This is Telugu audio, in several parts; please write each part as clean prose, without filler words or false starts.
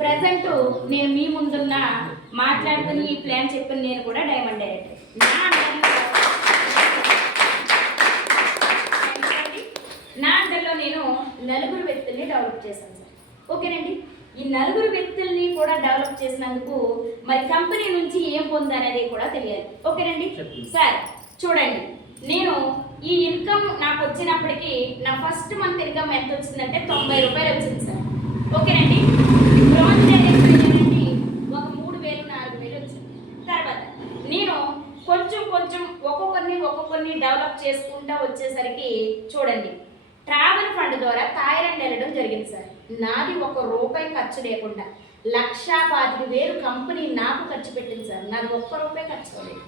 ప్రెసెంట్ నేను మీ ముందున్న మాట్లాడుతున్న ఈ ప్లాన్ చెప్పిన నేను కూడా డైమండ్ డైరెక్టర్. నా అండర్లో నేను నలుగురు వ్యక్తుల్ని డెవలప్ చేశాను సార్. ఓకేనండి, ఈ నలుగురు వ్యక్తుల్ని కూడా డెవలప్ చేసినందుకు మరి కంపెనీ నుంచి ఏం పొందనేది కూడా తెలియాలి. ఓకేనండి సార్, చూడండి, నేను ఈ ఇన్కమ్ నాకు వచ్చినప్పటికీ నా ఫస్ట్ మంత్ ఇన్కమ్ ఎంత వచ్చిందంటే 90 రూపాయలు వచ్చింది సార్. ఓకేనండి, బ్రాంజ్ డైరెక్టర్కి ఒక 3000 4000 వచ్చింది. తర్వాత నేను కొంచెం ఒక్కొక్కరిని డెవలప్ చేసుకుంటూ వచ్చేసరికి చూడండి, ట్రావెల్ ఫండ్ ద్వారా థాయిలాండ్ వెళ్ళడం జరిగింది సార్. నాది ₹1 ఖర్చు లేకుండా 1,25,000 కంపెనీ నాకు ఖర్చు పెట్టింది సార్. నాది ₹1 ఖర్చు అవ్వలేదు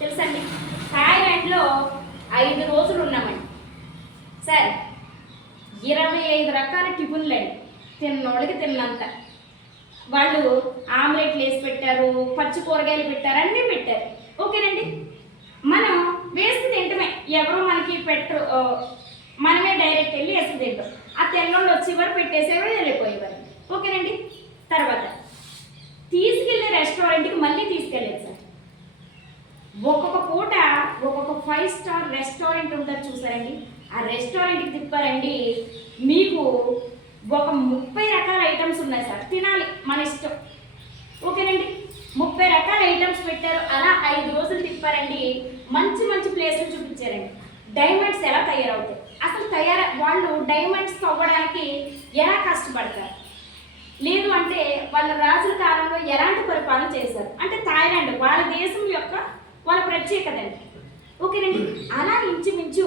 తెలుసండి. థాయిలాండ్లో 5 రోజులు ఉన్నామండి సార్. 25 రకాల టిఫిన్లు అండి, తిన్నోళ్ళకి తిన్నంత. వాళ్ళు ఆమ్లెట్లు వేసి పెట్టారు, పచ్చి కూరగాయలు పెట్టారు, అన్నీ పెట్టారు. ఓకేనండి, మనం వేసి తింటమే, ఎవరు మనకి పెట్టరు, మనమే డైరెక్ట్ వెళ్ళి వేసి తింటాం. ఆ తెల్లోళ్ళు వచ్చేవారు, పెట్టేసేవారు, వెళ్ళిపోయేవారు. ఓకేనండి, తర్వాత తీసుకెళ్ళే రెస్టారెంట్కి మళ్ళీ తీసుకెళ్ళారు సార్. ఒక్కొక్క పూట ఒక్కొక్క 5 స్టార్ రెస్టారెంట్ ఉంటుంది చూసారండి, ఆ రెస్టారెంట్కి తిప్పారండి. మీకు ఒక 30 రకాల ఐటమ్స్ ఉన్నాయి సార్, తినాలి మన ఇష్టం. ఓకేనండి, 30 రకాల ఐటమ్స్ పెట్టారు. అలా 5 రోజులు తిప్పారండి. మంచి ప్లేసులు చూపించారండి. డైమండ్స్ ఎలా తయారవుతాయి, అసలు వాళ్ళు డైమండ్స్ తవ్వడానికి ఎలా కష్టపడతారు, లేదు అంటే వాళ్ళ రాజుల కాలంలో ఎలాంటి పరిపాలన చేశారు అంటే థాయిలాండ్ వాళ్ళ దేశం యొక్క వాళ్ళ ప్రత్యేకత అండి. ఓకేనండి, అలా ఇంచుమించు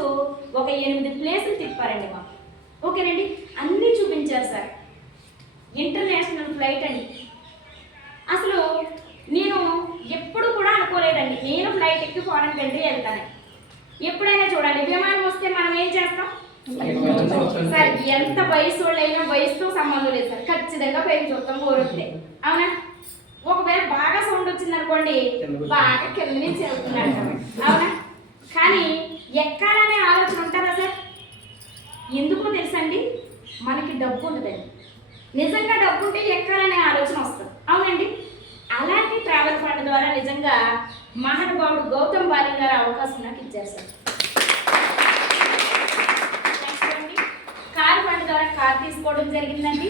ఒక 8 ప్లేసులు తిప్పారండి మాకు. ఓకేనండి, అన్నీ చూపించారు సార్. ఇంటర్నేషనల్ ఫ్లైట్ అండి. అసలు నేను ఎప్పుడు కూడా అనుకోలేదండి నేను ఫ్లైట్ ఎక్కి ఫారెన్ కంట్రీ వెళ్తాను. ఎప్పుడైనా చూడండి, విమానం వస్తే మనం ఏం చేస్తాం సార్, ఎంత వయసు వాళ్ళైనా వయసుతో సంబంధం లేదు సార్, ఖచ్చితంగా పైకి చూస్తాం కోరుకుంటే. అవునా, ఒకవేళ బాగా సౌండ్ వచ్చింది అనుకోండి, బాగా కింద నుంచి వెళ్తున్నాడు. అవునా, కానీ ఎక్కాలనే ఆలోచన ఉంటుందా సార్? ఎందుకో తెలుసండి, మనకి డబ్బు ఉంటుందండి. నిజంగా డబ్బు ఉంటే ఎక్కాలనే ఆలోచన వస్తుంది. అవునండి, అలాంటి ట్రావెల్ ఫండ్ ద్వారా నిజంగా మహానుభావుడు గౌతమ్ బాలి గారు అవకాశం నాకు ఇచ్చారు సార్. నెక్స్ట్ అండి, కార్ ఫండ్ ద్వారా కార్ తీసుకోవడం జరిగిందండి.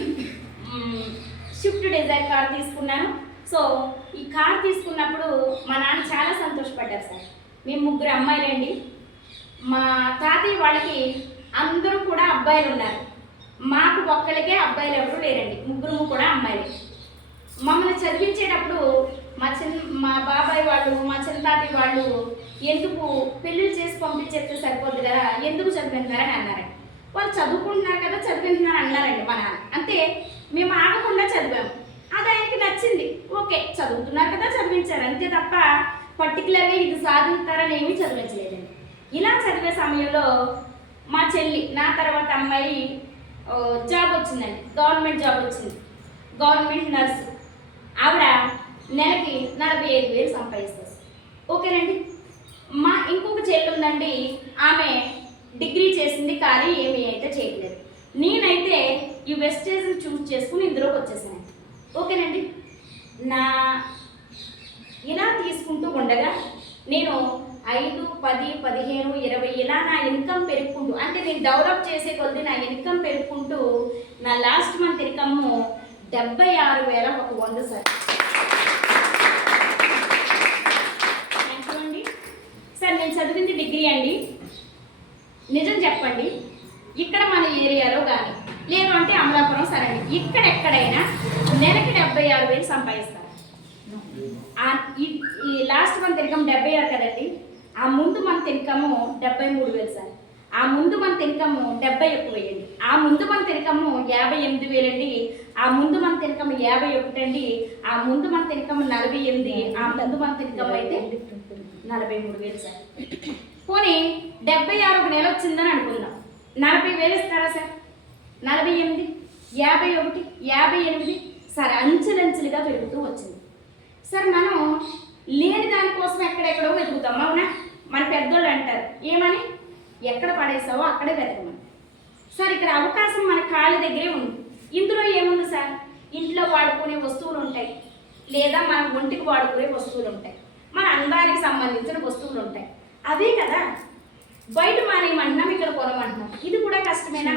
స్విఫ్ట్ డిజైర్ కార్ తీసుకున్నాను. సో ఈ కార్ తీసుకున్నప్పుడు మా నాన్న చాలా సంతోషపడ్డారు సార్. మేము 3 అమ్మాయిలండి. మా తాతయ్య వాళ్ళకి అందరూ కూడా అబ్బాయిలు ఉన్నారు, మాకు ఒక్కరికే అబ్బాయిలు ఎవరు లేరండి, 3 కూడా అమ్మాయిలే. మమ్మల్ని చదివించేటప్పుడు మా బాబాయ్ వాళ్ళు, మా చిన్న తాతయ్య వాళ్ళు ఎందుకు పెళ్ళిళ్ళు చేసి పంపించేస్తే సరిపోద్ది కదా, ఎందుకు చదివిస్తున్నారని అన్నారండి. వాళ్ళు చదువుకుంటున్నారు కదా, చదివిస్తున్నారు అన్నారండి మా నాన్న. అంతే, మేము ఆగకుండా చదివాము. అది ఆయనకి నచ్చింది. ఓకే, చదువుతున్నారు కదా చదివించారు, అంతే తప్ప పర్టికులర్గా ఇది సాధిస్తారని ఏమీ చదివించలేదండి. ఇలా చదివే సమయంలో మా చెల్లి, నా తర్వాత అమ్మాయి జాబ్ వచ్చిందండి, గవర్నమెంట్ జాబ్ వచ్చింది, గవర్నమెంట్ నర్సు. ఆవిడ నెలకి 45,000 సంపాదిస్తారు. ఓకేనండి, మా ఇంకొక చెల్లి ఉందండి, ఆమె డిగ్రీ చేసింది కానీ ఏమీ అయితే చేయట్లేదు. నేనైతే ఈ వెస్టేజ్ని చూస్ చేసుకుని ఇందులోకి వచ్చేసాను. ఓకేనండి, నా ఇలా తీసుకుంటూ ఉండగా నేను 5, 10, 15, 20 ఇలా నా ఇన్కమ్ పెరుగుకుంటూ, అంటే నేను డెవలప్ చేసే కొద్ది నా ఇన్కమ్ పెరుగుకుంటూ నా లాస్ట్ మంత్ ఇన్కమ్ 76,100 సార్. చూడండి సార్, నేను చదివింది డిగ్రీ అండి. నిజం చెప్పండి, ఇక్కడ మన ఏరియాలో కానీ లేదు అంటే అమలాపురం సరే అండి, ఇక్కడెక్కడైనా నెలకి 76,000 సంపాదిస్తారు. ఈ లాస్ట్ మంత్ ఇన్కమ్ 76 కదండి, ఆ ముందు మంత్ ఇన్కమ్ 73,000 సార్. ఆ ముందు మంత్ ఇన్కమ్ 70 ఎక్కువ వేయండి, ఆ ముందు మంత్ ఇన్కమ్ 58,000 అండి, ఆ ముందు మంత్ ఇన్కమ్ 51 అండి, ఆ ముందు మంత్ ఇన్కమ్ 48, ఆ ముందు మంత్ ఇన్కమ్ అయితే 43,000 సార్. పోనీ 76 ఒక నెల వచ్చిందని అనుకుందాం, 40,000 ఇస్తారా సార్? 48, 51, 58 సార్, అంచెలంచెలుగా పెరుగుతూ వచ్చింది సార్. మనం లేని దానికోసం ఎక్కడెక్కడో వెతుకుతాం. అవునా, మన పెద్దోళ్ళు అంటారు ఏమని, ఎక్కడ పడేసావో అక్కడే వెతకమని. సార్, ఇక్కడ అవకాశం మన కాళ్ళ దగ్గరే ఉంది. ఇందులో ఏముంది సార్, ఇంట్లో వాడుకునే వస్తువులు ఉంటాయి, లేదా మన ఒంటికి వాడుకునే వస్తువులు ఉంటాయి, మన అందానికి సంబంధించిన వస్తువులు ఉంటాయి, అవే కదా. బయట మానేయమంటున్నాం, ఇక్కడ కొనమంటున్నాం, ఇది కూడా కష్టమేనా?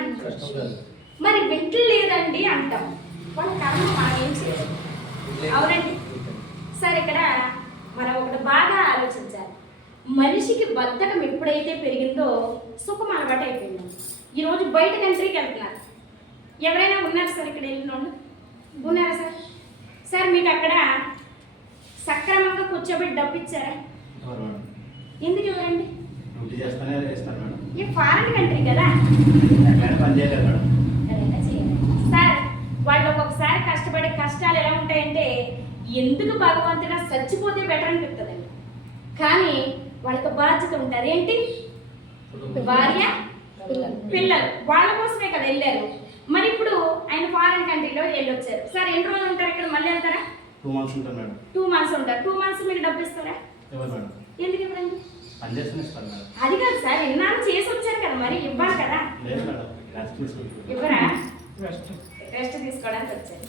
మరి వెంటలు లేదండి అంటాం, వాళ్ళ కర్మ మనం ఏం చేయాలి? అవునండి. సరే, ఇక్కడ మనం ఒకటి బాగా ఆలోచించాలి. మనిషికి బద్ధకం ఎప్పుడైతే పెరిగిందో సుఖం అలవాటు అయిపోయింది. ఈరోజు బయట కంట్రీకి వెళ్తున్నారు, ఎవరైనా ఉన్నారు సార్ ఇక్కడ వెళ్ళిన వాళ్ళు? ఉన్నారా సార్? సార్ మీకు అక్కడ సక్రమంగా కూర్చోబెట్టి డబ్బు ఇచ్చారా? ఎందుకు ఇవ్వరండి? ఏ ఫారెన్ కంట్రీ కదా. సార్ వాళ్ళు ఒక్కొక్కసారి పడే కష్టాలు ఎలా ఉంటాయంటే, ఎందుకు భగవంతుడా చచ్చిపోతే బెటర్ అనిపిస్తుందండి. కానీ వాళ్ళకి బాధ్యత ఉంటుంది, ఏంటి? భార్య పిల్లలు, వాళ్ళ కోసమే కదా వెళ్ళారు. మరి ఇప్పుడు ఆయన ఫారెన్ కంట్రీలో వెళ్ళొచ్చారు సార్, ఎన్ని రోజులు ఉంటారు ఇక్కడ? మళ్ళీ వెళ్తారా? 2 months ఉంటారు మేడం. 2 months ఉంటారు. 2 months మీకు డబ్బు ఇస్తారా? ఎందుకు ఇవ్వండి? అది కాదు సార్, ఎన్నాళ్ళు చేసి వచ్చారు కదా, మరి ఇవ్వాలి కదా. ఇవ్వరా? రెస్ట్ తీసుకోవడానికి వచ్చారు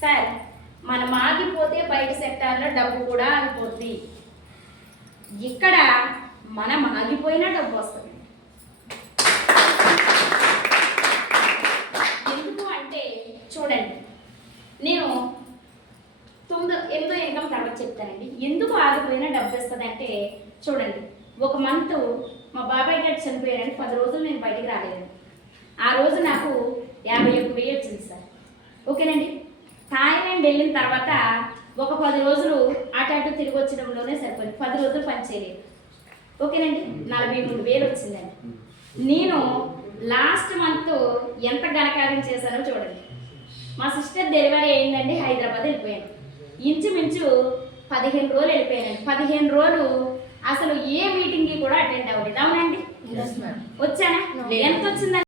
సార్. మనం ఆగిపోతే బయట సెక్టార్లో డబ్బు కూడా ఆగిపోతుంది, ఇక్కడ మనం ఆగిపోయినా డబ్బు వస్తుంది. ఎందుకు అంటే చూడండి, నేను 8వ ఇన్కమ్ తర్వాత చెప్తానండి ఎందుకు ఆగిపోయినా డబ్బు వస్తుంది అంటే. చూడండి, ఒక మంత్ మా బాబాయ్ గారు చనిపోయారని 10 రోజులు నేను బయటికి రాలేదండి. ఆ రోజు నాకు 51,000 వచ్చింది సార్. ఓకేనండి. థాయిలాండ్ వెళ్ళిన తర్వాత ఒక 10 రోజులు అటు తిరిగి వచ్చడంలోనే సరిపోయింది, 10 రోజులు పని చేయలేదు. ఓకేనండి. 43,000 వచ్చిందండి. నేను లాస్ట్ మంత్ ఎంత ఘనకార్యం చేశానో చూడండి. మా సిస్టర్ డెలివరీ అయిందండి, హైదరాబాద్ వెళ్ళిపోయాను. ఇంచుమించు 15 రోజులు వెళ్ళిపోయానండి. 15 రోజులు అసలు ఏ మీటింగ్కి కూడా అటెండ్ అవ్వలేదు. అవునండి? వచ్చానా? ఎంత వచ్చిందండి?